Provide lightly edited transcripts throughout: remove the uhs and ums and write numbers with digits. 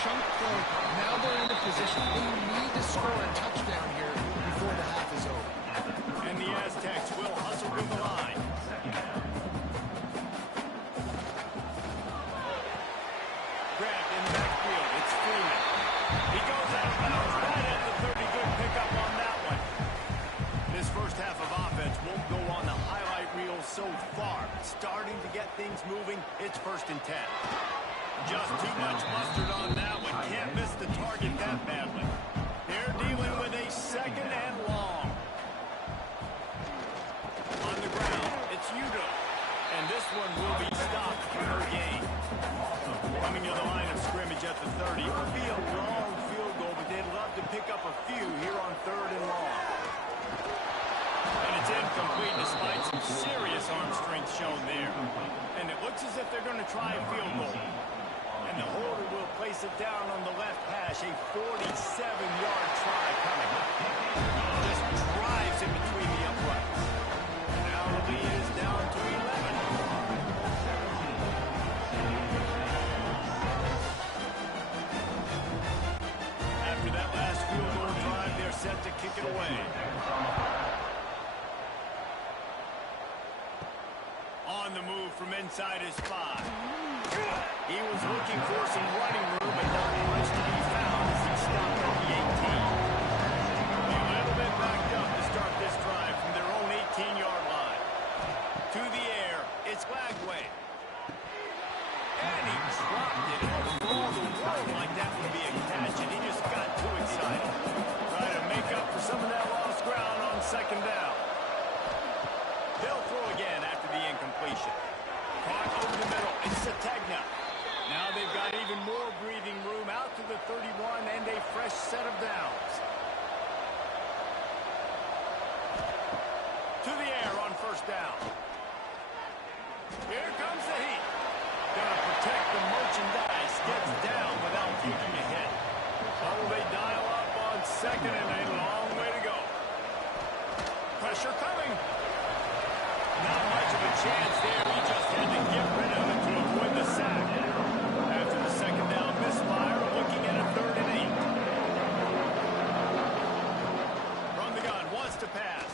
chunk play. Now they're in a position they need to score a touchdown here before the half is over. And the Aztecs will hustle to the line. Grabbed in the backfield. It's Freeman. He goes out of bounds right at the 30. Good pickup on that one. This first half of offense won't go on the highlight reel so far. Starting to get things moving. It's 1st and 10. Just too much mustard on that one. Can't miss the target that badly. They're dealing with a 2nd and long. On the ground, it's Udo. And this one will be stopped for no gain. Coming to the line of scrimmage at the 30. It would be a long field goal, but they'd love to pick up a few here on 3rd and long. And it's incomplete despite some serious arm strength shown there. And it looks as if they're going to try a field goal. And the holder will place it down on the left hash. A 47-yard try coming. Just drives in between the uprights. Now the lead is down to 11. After that last field goal drive, they're set to kick it away. On the move from inside his 5. He was looking for some running room, but not much to be found as he stopped at the 18. A little bit backed up to start this drive from their own 18-yard line. To the air, it's Glagway. And he dropped it. For all the world like that would be a catch, and he just got too excited. Trying to make up for some of that lost ground on 2nd down. They'll throw again after the incompletion. Caught over the middle. It's Sategna. Now they've got even more breathing room out to the 31 and a fresh set of downs. To the air on 1st down. Here comes the heat. Gonna protect the merchandise. Gets down without taking a hit. Oh, they dial up on 2nd and a long way to go. Pressure coming. Not much of a chance there. He just had to get rid of it to avoid the sack. After the 2nd down misfire, looking at a 3rd and 8. From the gun, wants to pass.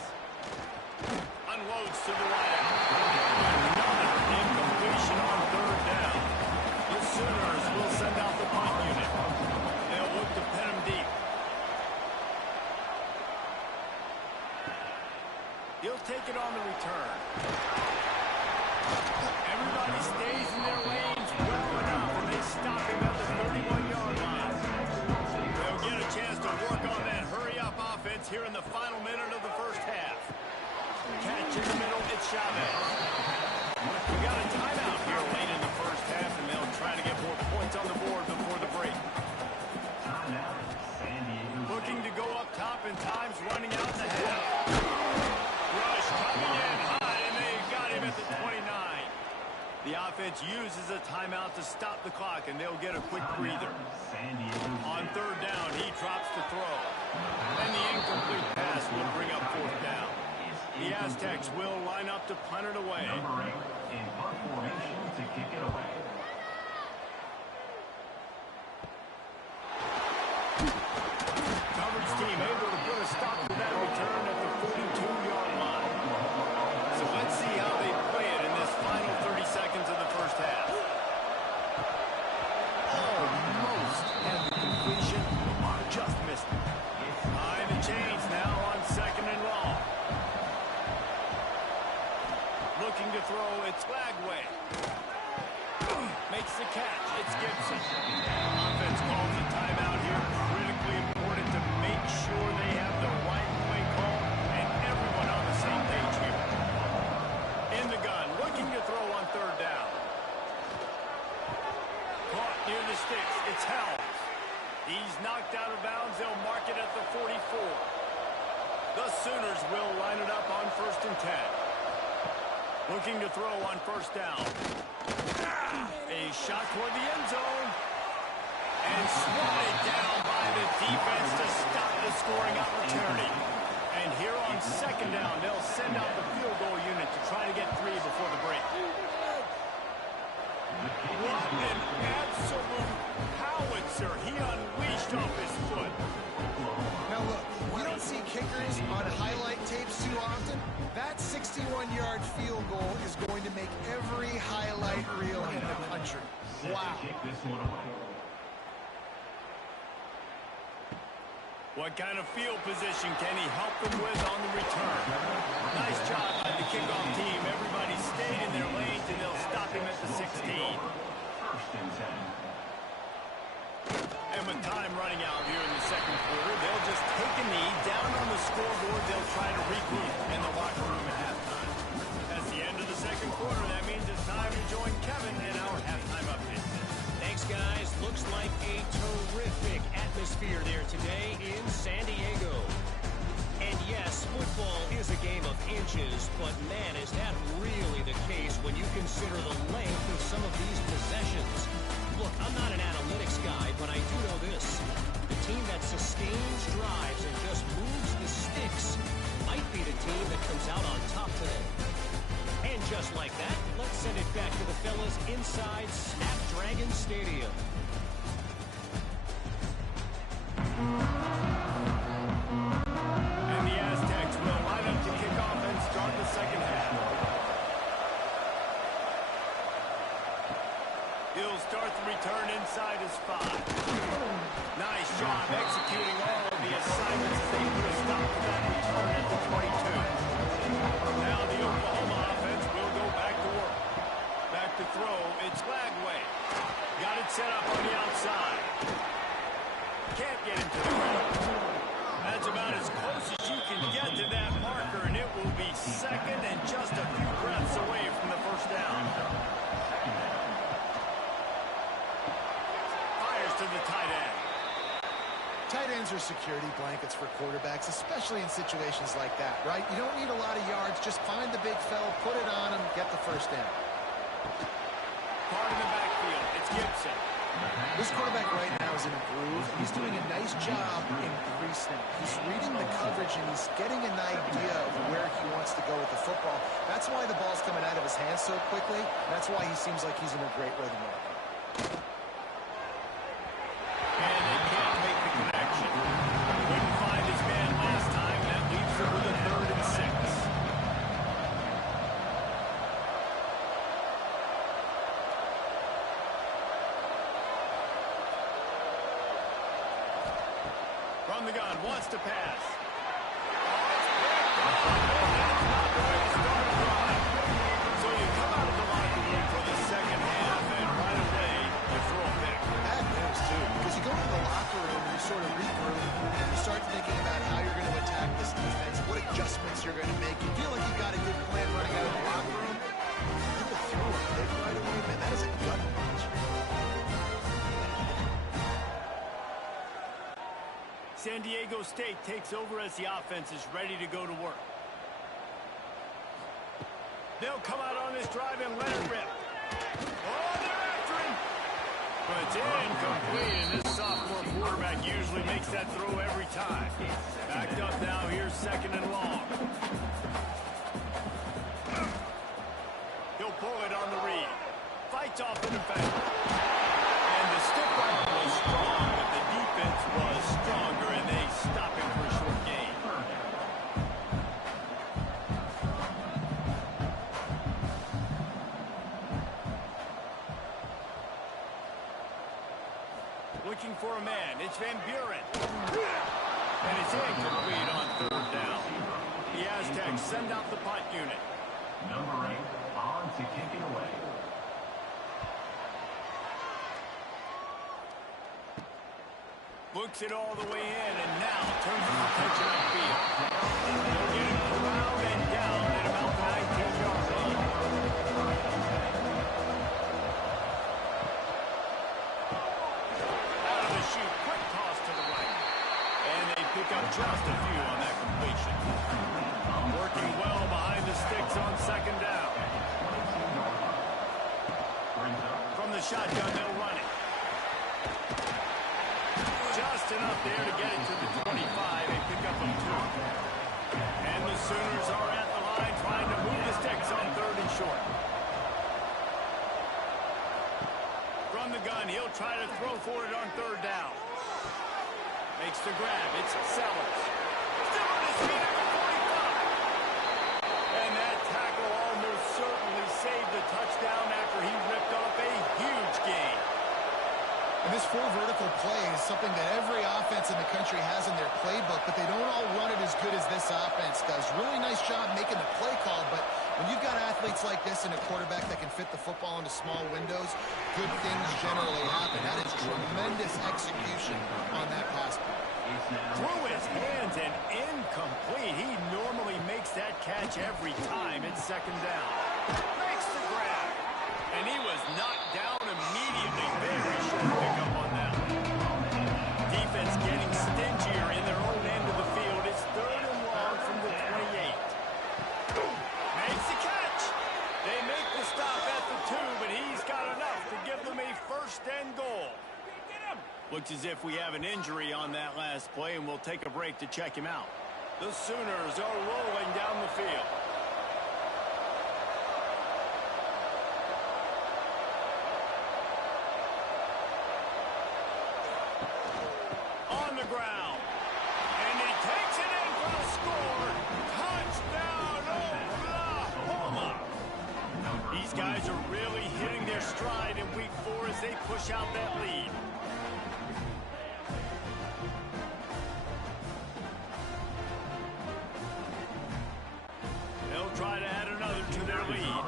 Unloads to the right. Another incompletion on 3rd down. The Sooners will send out the punt unit. They'll look to pin him deep. He'll take it on the return. Everybody stays in their lanes well enough, and they stop him at the 31-yard line. They'll get a chance to work on that hurry-up offense here in the final minute of the first half. Catch in the middle, it's Chavez. We got a timeout here late in the first half, and they'll try to get more points on the board before the break. Looking to go up top, and time's running out in the half. Rush coming in high, and they got him at the 29. The offense uses a timeout to stop the clock, and they'll get a quick breather. On 3rd down, he drops the throw. And the incomplete pass will bring up 4th down. The Aztecs will line up to punt it away. Number 8 in punt formation to kick it away. Coverage team able to put a stop to that return at the 42-yard line. So let's see how they play it in this final 30 seconds of the first half. Almost had the completion, just missed it. Behind the chains now on 2nd and long. Looking to throw, it's Glagway. Makes the catch, it's Gibson. Offense calls a timeout here. Critically important to make sure they have the right play call and everyone on the same page here. In the gun, looking to throw on 3rd down. Caught near the sticks, it's Helms. He's knocked out of bounds, they'll mark it at the 44. The Sooners will line it up on 1st and 10. Looking to throw on 1st down. A shot toward the end zone. And swatted down by the defense to stop the scoring opportunity. And here on 2nd down, they'll send out the field goal unit to try to get 3 before the break. What an absolute howitzer he unleashed off his foot. Now look, you don't see kickers on highlight tapes too often. That 61-yard field goal is going to make every highlight reel in the country. Wow. Kick this one away. What kind of field position can he help them with on the return? Nice job by the kickoff team. Everybody stayed in their lanes, and they'll stop him at the 16. First and 10. And with time running out here in the second quarter, they'll just take a knee. Down on the scoreboard, they'll try to regroup in the locker room at halftime. That's the end of the second quarter. That means it's time to join Kevin in our halftime update. Thanks, guys. Looks like a terrific atmosphere there today in San Diego. And yes, football is a game of inches, but man, is that really the case when you consider the length of some of these possessions. Look, I'm not an analytics guy, but I do know this. The team that sustains drives and just moves the sticks might be the team that comes out on top today. And just like that, let's send it back to the fellas inside Snapdragon Stadium. And the Aztecs will line up to kick off and start the second half. He'll start the return inside his 5. Nice job executing all of the assignments as they put a stop to that return at the 22. Now the Oklahoma offense will go back to work. Back to throw, it's Lagway. Got it set up on the outside. Can't get into the ground. That's about as close as you can get to that marker, and it will be second and just a few breaths away from the first down. Fires to the tight end. Tight ends are security blankets for quarterbacks, especially in situations like that, right? You don't need a lot of yards. Just find the big fella, put it on him, get the first down. Part in the backfield. It's Gibson. This quarterback right now is in a groove. He's doing a nice job in greasing. He's reading the coverage, and he's getting an idea of where he wants to go with the football. That's why the ball's coming out of his hands so quickly. That's why he seems like he's in a great rhythm right now. And they can't make the connection. Couldn't find his man last time. That leaves him with a 3rd and 6. From the gun, wants to pass. So you come out of the locker room for the second half, and right away, you throw a pick. Bad news, too, because you go into the locker room and you sort of regroup, and you start thinking about how you're going to attack this defense, what adjustments you're going to make. You feel like you've got a good plan running out of the locker room. You can throw a pick right away, man. That is a gut punch. San Diego State takes over as the offense is ready to go to work. They'll come out on this drive and let it rip. Oh, they're after him. But it's incomplete, and this sophomore quarterback usually makes that throw every time. Backed up now, here's 2nd and long. He'll pull it on the read. Fights off the defender. And the stiff arm was strong, but the defense was stronger, and they stop him for a short gain. Looking for a man. It's Van Buren. And it's incomplete on 3rd down. The Aztecs send out the punt unit. Number 8 on to kick it away. Looks it all the way in, and now turns his attention upfield. They'll get him around and down at about the 19-yard line. Out of the chute, quick toss to the right. And they pick up just a few on that completion. Working well behind the sticks on 2nd down. From the shotgun, they'll run it. Just enough there to get it to the 25 and pick up a 2. And the Sooners are at the line trying to move the sticks on 3rd and short. From the gun, he'll try to throw for it on third down. Makes the grab. It's Sellers. Still on his feet at the 45. And that tackle almost certainly saved the touchdown after he ripped off a huge gain. And this full vertical play is something that every offense in the country has in their playbook, but they don't all run it as good as this offense does. Really nice job making the play call, but when you've got athletes like this and a quarterback that can fit the football into small windows, good things generally happen. That is tremendous execution on that pass play. Through his hands and incomplete. He normally makes that catch every time. It's second down. Makes the grab. And he was knocked down immediately. Very short pickup on that. Defense getting stingier in their own end of the field. It's third and long from the 28. Makes the catch. They make the stop at the 2, but he's got enough to give them a first and goal. Looks as if we have an injury on that last play, and we'll take a break to check him out. The Sooners are rolling down the field. On the ground. And he takes it in for the score. Touchdown, Oklahoma. These guys are really hitting their stride in week 4 as they push out that lead. They'll try to add another to their lead.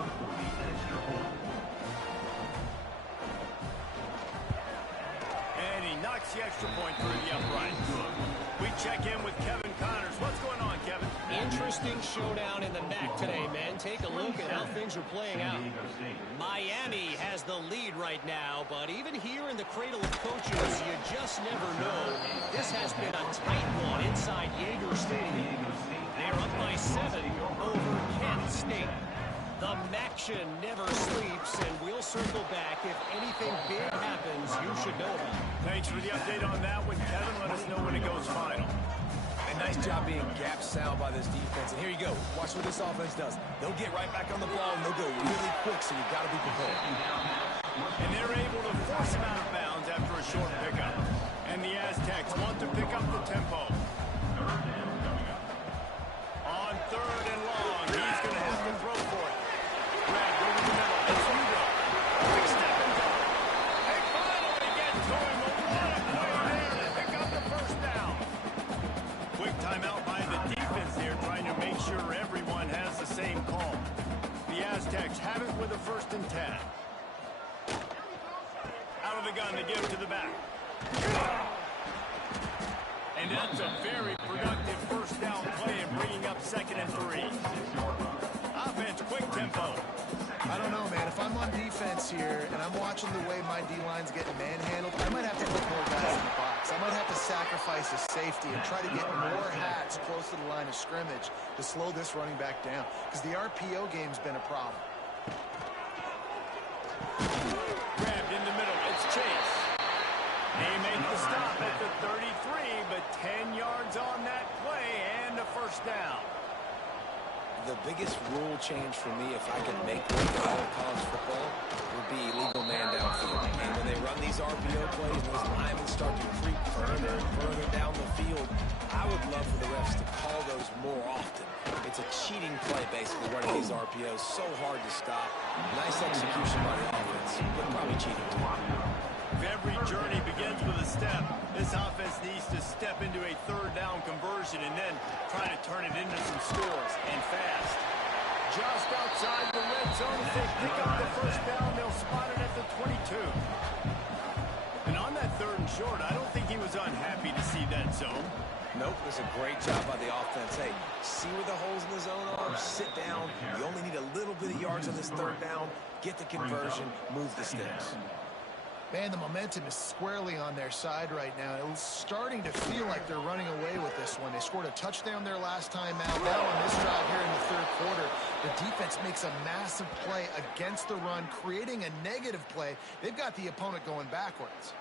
And he knocks the extra point through the upright. We check in with Kevin Connors. What's going on, Kevin? Interesting showdown in the MAC today, men. Take a look at how things are playing out. Miami has the lead right now, but even here in the cradle of coaches, you just never know. This has been a tight one inside Yager Stadium. They're up by 7 over Kent State. The MACtion never sleeps, and we'll circle back. If anything big happens, you should know about it. Thanks for the update on that one, Kevin. Let us know when it goes final. And nice job being gap sound by this defense. And here you go. Watch what this offense does. They'll get right back on the ball, and they'll go really quick, so you got to be prepared. And they're able to force him out of bounds after a short pickup. And the Aztecs want to pick up the tempo. On third and long, he's going to have to throw for it. Grabbed over the middle. It's Hugo. Quick step and go. They finally get to him. A lot of play there to pick up the first down. Quick timeout by the defense there, trying to make sure everyone has the same call. The Aztecs have it with a 1st and 10. Out of the gun to give to the back. And that's a very productive first down play and bringing up 2nd and 3. Offense, quick tempo. I don't know, man. If I'm on defense here and I'm watching the way my D-line's getting manhandled, I might have to put more guys in the box. I might have to sacrifice a safety and try to get more hats close to the line of scrimmage to slow this running back down, because the RPO game's been a problem. Grabbed in the middle. It's Chase. They make the stop at the 33, but 10 yards on that play and a first down. The biggest rule change for me, if I could make one for all of college football, would be illegal man downfield. And when they run these RPO plays, those linemen start to creep further and further down the field, I would love for the refs to call those more often. It's a cheating play, basically, running these RPOs. So hard to stop. Nice execution by the offense, but probably cheating too. If every journey begins with a step, this offense needs to step into a third down conversion and then try to turn it into some scores, and fast. Just outside the red zone, if they pick up the first down, they'll spot it at the 22. And on that 3rd and short, I don't think he was unhappy to see that zone. Nope, it was a great job by the offense. Hey, see where the holes in the zone are? Sit down. You only need a little bit of yards on this 3rd down. Get the conversion. Move the sticks. Man, the momentum is squarely on their side right now. It's starting to feel like they're running away with this one. They scored a touchdown their last time out. Now on this drive here in the 3rd quarter, the defense makes a massive play against the run, creating a negative play. They've got the opponent going backwards.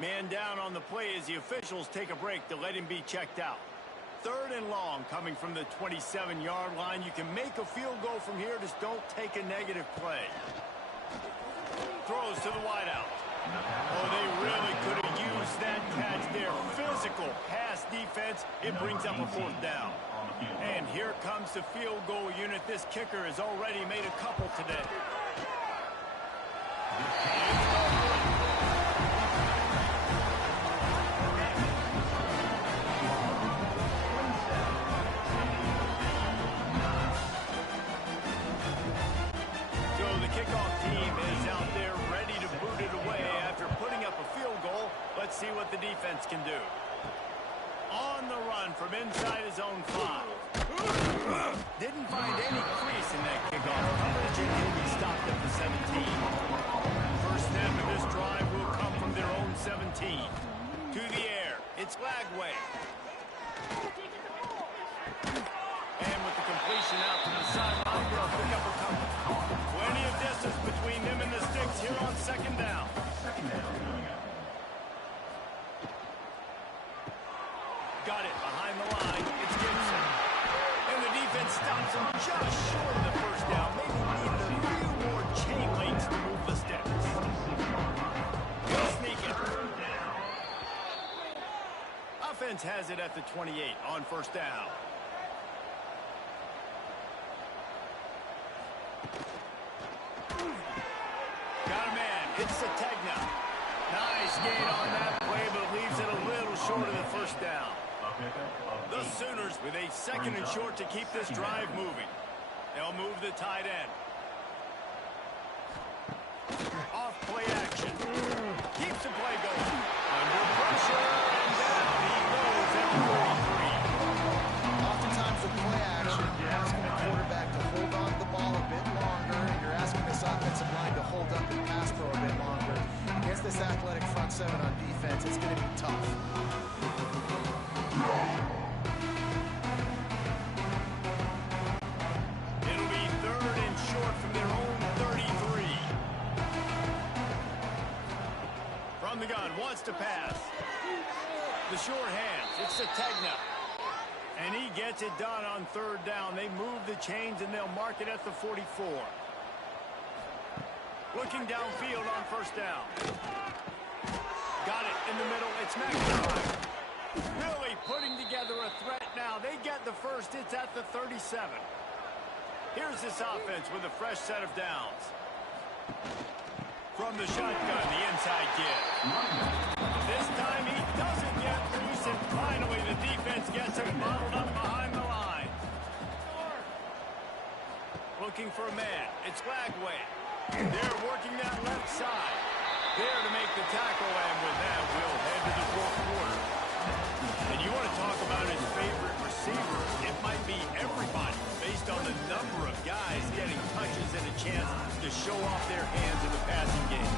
Man down on the play as the officials take a break to let him be checked out. 3rd and long coming from the 27-yard line. You can make a field goal from here. Just don't take a negative play. Throws to the wideout. Oh, they really could have used that catch there. Physical pass defense. It brings up a 4th down. And here comes the field goal unit. This kicker has already made a couple today. So the kickoff team is out there ready to boot it away after putting up a field goal. Let's see what the defense can do. On the run from inside his own 5. Didn't find any crease in that kickoff coverage, and he'll be stopped at the 17. First snap of this drive will come from their own 17. To the air, it's Lagway. And with the completion out to the sideline, they'll pick up a couple. Plenty of distance between them and the sticks here on 2nd down. Got it behind the line. It's Gibson. And the defense stops him just short of the 1st down. Maybe needed a few more chain links to move the sticks. He'll sneak it. Offense has it at the 28 on 1st down. Got a man. It's Sategna. Nice gain on that play, but leaves it a little short of the 1st down. The Sooners with a 2nd and short to keep this drive moving. They'll move the tight end. Off play action. Keeps the play going. Under pressure, and down he goes at the 43. Oftentimes with play action, you're asking the quarterback to hold on to the ball a bit longer, and you're asking this offensive line to hold up and pass pro a bit longer. Against this athletic front 7 on defense, it's going to be tough. It'll be 3rd and short from their own 33. From the gun, wants to pass. The short hands, it's Sategna. And he gets it done on 3rd down. They move the chains and they'll mark it at the 44. Looking downfield on 1st down. Got it in the middle, it's McIntyre. Really putting together a threat now. They get the 1st. It's at the 37. Here's this offense with a fresh set of downs. From the shotgun, the inside kid. This time he doesn't get loose, and finally the defense gets him bottled up behind the line. Looking for a man. It's Lagway. They're working that left side. There to make the tackle, and with that, we'll head to the 4th quarter. And you want to talk about his favorite receiver, it might be everybody, based on the number of guys getting touches and a chance to show off their hands in the passing game.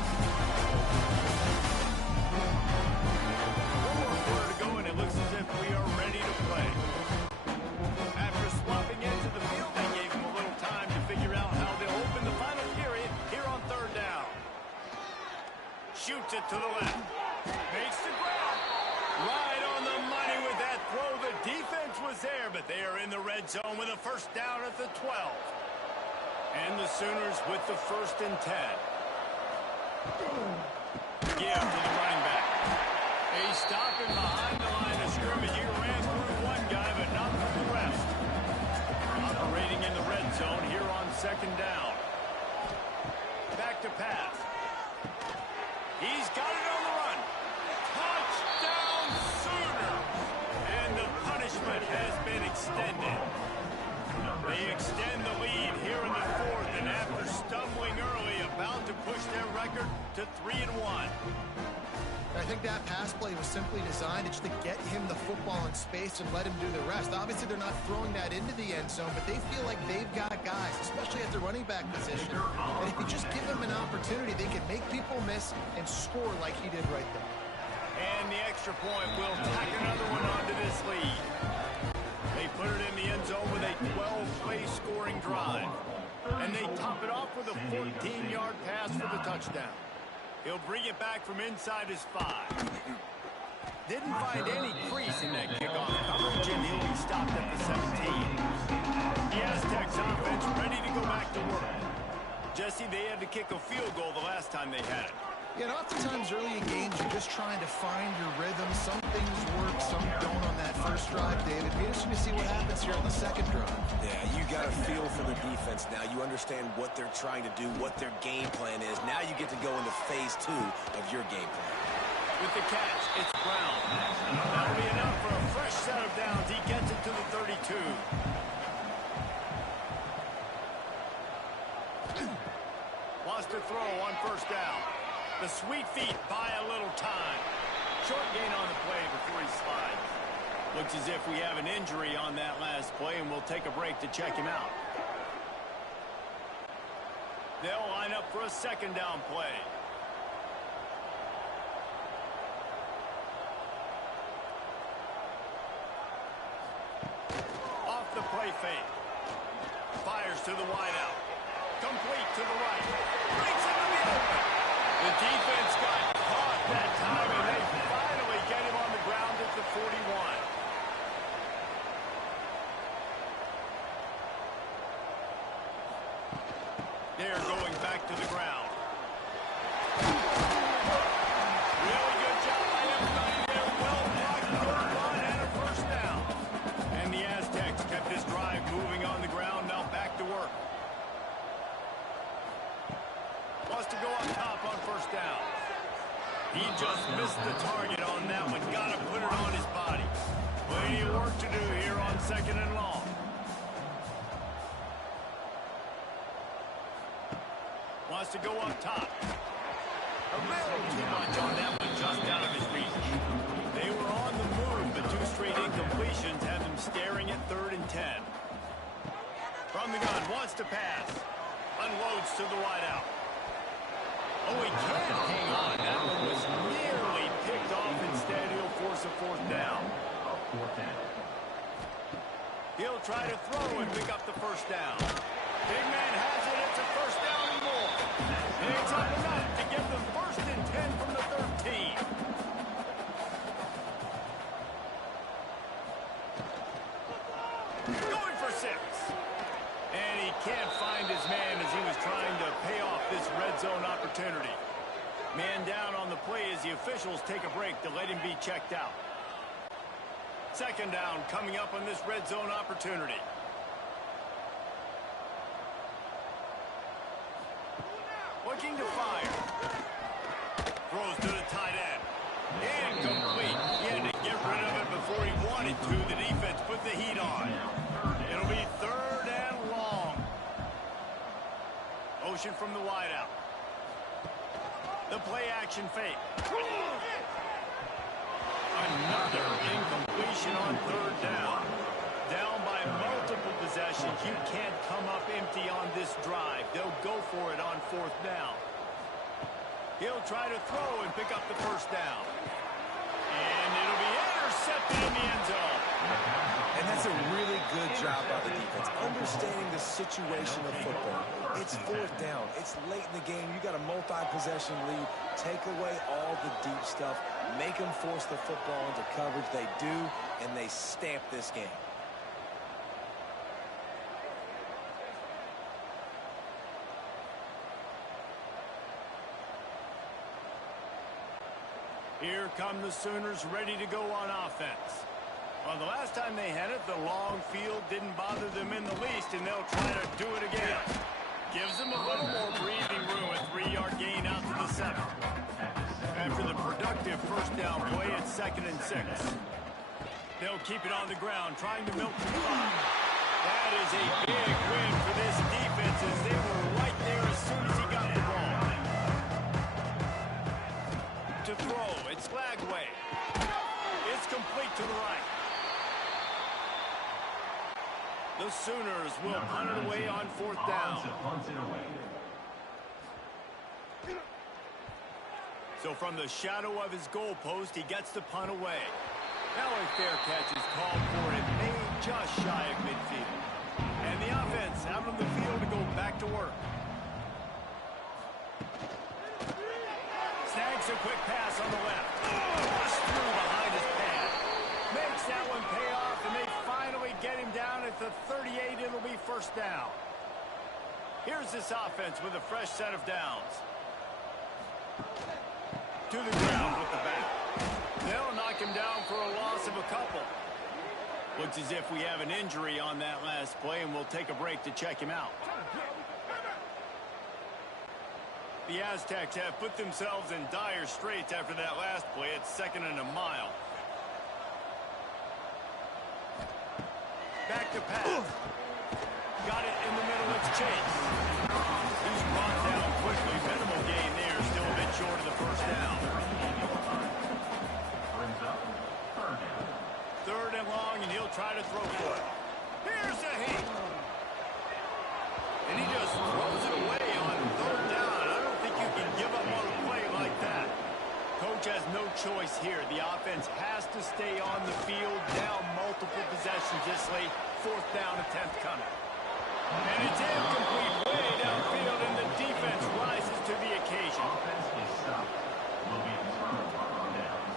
One more quarter to go, and it looks as if we are ready to play. After swapping into the field, they gave him a little time to figure out how they'll open the final period here on 3rd down. Shoots it to the left. Makes the grab. Right on the money with that throw. The defense was there, but they are in the red zone with a 1st down at the 12. And the Sooners with the 1st and 10. Give to the running back. He's stopping behind the line of scrimmage. He ran through one guy, but not through the rest. Operating in the red zone here on 2nd down. Back to pass. He's got it on the run. Touchdown Sooners! And the punishment has been extended. They extend the lead here in the 4th, and after stumbling early, about to push their record to 3-1. I think that pass play was simply designed just to get him the football in space and let him do the rest. Obviously, they're not throwing that into the end zone, but they feel like they've got guys, especially at the running back position. And if you just give them an opportunity, they can make people miss and score like he did right there. And the extra point will tack another one onto this lead. They put it in the end zone with a 12-play scoring drive. And they top it off with a 14-yard pass for the touchdown. He'll bring it back from inside his 5. Didn't find any crease in that kickoff coverage, and he'll be stopped at the 17. The Aztecs offense ready to go back to work. Jesse, they had to kick a field goal the last time they had it. Yeah, and oftentimes early in games, you're just trying to find your rhythm. Some things work, some don't on that first drive, David. Be interesting to see what happens here on the second drive. Yeah, you got a feel for the defense now. You understand what they're trying to do, what their game plan is. Now you get to go into phase 2 of your game plan. With the catch, it's Brown. That'll be enough for a fresh set of downs. He gets it to the 32. Wants to throw on first down. The sweet feet buy a little time. Short gain on the play before he slides. Looks as if we have an injury on that last play, and we'll take a break to check him out. They'll line up for a second down play. Off the play fake. Fires to the wideout. Complete to the right. Breaks into the open. The defense got caught that time, and they finally get him on the ground at the 41. They're going back to the ground. Really good job by everybody there. Well blocked, good run, and a first down. And the Aztecs kept this drive moving on the ground. Now back to work. Wants to go up top on first down. He just missed the target on that one. Got to put it on his body. Plenty of work to do here on second and long. Wants to go up top. A little too much on that one, just out of his reach. They were on the move, but 2 straight incompletions have them staring at 3rd and 10. From the gun, wants to pass. Unloads to the wideout. Oh, he can't hang on. That one was nearly picked off. Instead, he'll force a 4th down. He'll try to throw and pick up the first down. Big man has it. It's a first down and more. Picks up enough to get them 1st and 10 from the 13. Going for 6. And he can't find his man as he was trying to pay off this red zone opportunity. Man down on the play as the officials take a break to let him be checked out. Second down coming up on this red zone opportunity. Looking to fire. Throws to the tight end. Incomplete. He had to get rid of it before he wanted to. The defense put the heat on. It'll be 3rd and long. Motion from the wideout. The play action fake. Another incompletion on 3rd down. Down by multiple possessions. You can't come up empty on this drive. They'll go for it on 4th down. He'll try to throw and pick up the first down. And it'll be intercepted in the end zone. And that's a really good job by the defense, understanding the situation of football. It's 4th down. It's late in the game. You got a multi-possession lead. Take away all the deep stuff. Make them force the football into coverage. They do, and they stamp this game. Here come the Sooners ready to go on offense. Well, the last time they had it, the long field didn't bother them in the least, and they'll try to do it again. Gives them a little more breathing room, a 3-yard gain out to the 7. After the productive first down play, it's 2nd and 6. They'll keep it on the ground, trying to milk the clock. That is a big win for this defense as they were right there as soon as he got the ball. To throw, it's Lagway. It's complete to the right. The Sooners will punt it away on 4th down. So from the shadow of his goalpost, he gets the punt away. Now a fair catch is called for it, made just shy of midfield. And the offense out on the field to go back to work. Snags a quick pass on the left. Pushed through behind his pad. Makes that one pay off, and they finally get him down at the 38. It'll be first down. Here's this offense with a fresh set of downs. To the ground with the bat. They'll knock him down for a loss of a couple. Looks as if we have an injury on that last play, and we'll take a break to check him out. The Aztecs have put themselves in dire straits after that last play. It's 2nd and a mile. Back to pass. Got it in the middle. It's Chase. He's brought down quickly. Minimal gain there. Still a bit short of the first down. Brings up third down. 3rd and long, and he'll try to throw for it. Here's a hit. And he just throws it away on 3rd down. I don't think you can give up on a play like that. Coach has no choice here. The offense has to stay on the field, down multiple possessions this late. 4th down attempt coming. And it's incomplete way downfield, and the defense rises to the occasion. Offense is stopped. Will be turnover on downs.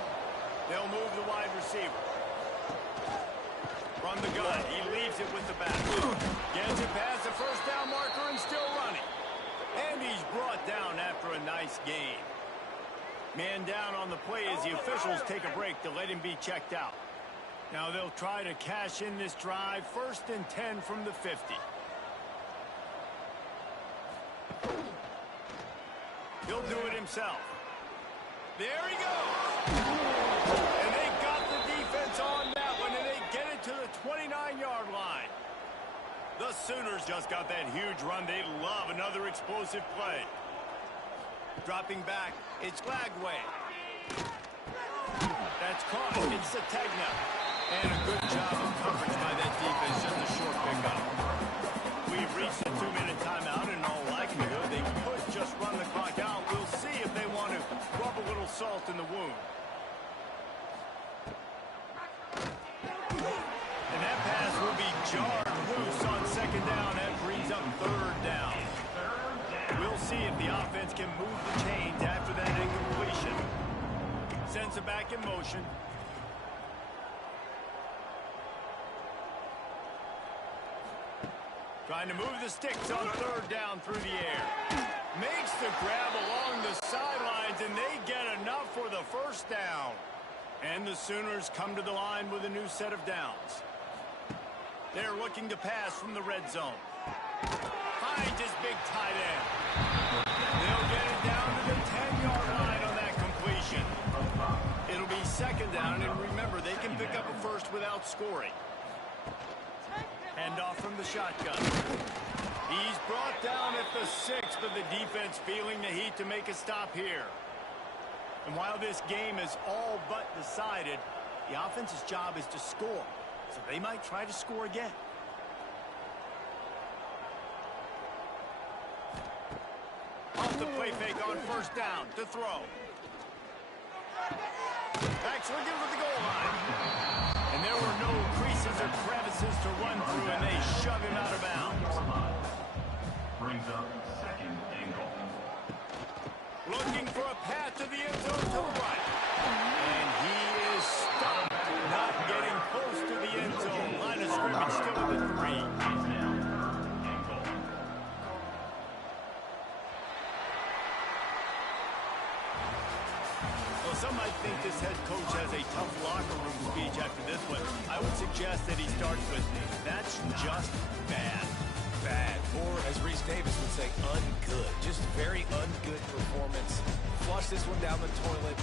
They'll move the wide receiver. From the gun, he leaves it with the back. Gets it past the first down marker and still running. And he's brought down after a nice gain. Man down on the play as the officials take a break to let him be checked out. Now they'll try to cash in this drive. 1st and 10 from the 50. He'll do it himself. There he goes. And they got the defense on that one, and they get it to the 29-yard line. The Sooners just got that huge run. They love another explosive play. Dropping back, it's Lagway. That's caught. It's Sategna. And a good job of coverage by that defense. Just a short pickup. We've reached the 2-minute timeout. In all likelihood, they could just run the clock out. We'll see if they want to rub a little salt in the wound. And that pass will be jarred loose on 2nd down. That brings up 3rd down. We'll see if the offense can move the chains after that incompletion. Sends it back in motion. Trying to move the sticks on 3rd down through the air. Makes the grab along the sidelines, and they get enough for the 1st down. And the Sooners come to the line with a new set of downs. They're looking to pass from the red zone. Finds his big tight end. They'll get it down to the 10-yard line on that completion. It'll be 2nd down, and remember, they can pick up a 1st without scoring. Hand off from the shotgun. He's brought down at the 6, but the defense feeling the heat to make a stop here. And while this game is all but decided, the offense's job is to score. So they might try to score again. Off the play fake on 1st down to throw. Back swinging with the goal line. And there were no creases or crevices to run through, and they shove him out of bounds. Brings up 2nd and goal. Looking for a path to the end zone to the right. And he is stopped. Not getting close to the end zone. Line of scrimmage still at the 3. He's now 3rd and goal. Well, some might think this head coach has a tough locker room speech after this one. I would suggest that he starts with, "That's just bad." Bad. Or, as Reese Davis would say, ungood. Just very ungood performance. Flush this one down the toilet.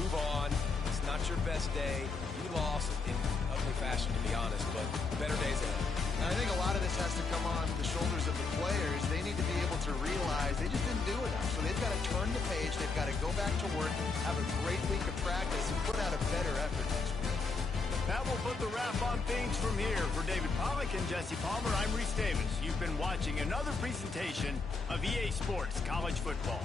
Move on. It's not your best day. You lost in ugly fashion, to be honest, but better days ahead. And I think a lot of this has to come on the shoulders of the players. They need to be able to realize they just didn't do enough. So they've got to turn the page. They've got to go back to work, have a great week of practice, and put out a better effort next week. That will put the wrap on things from here. For David Pollack and Jesse Palmer, I'm Reese Davis. You've been watching another presentation of EA Sports College Football.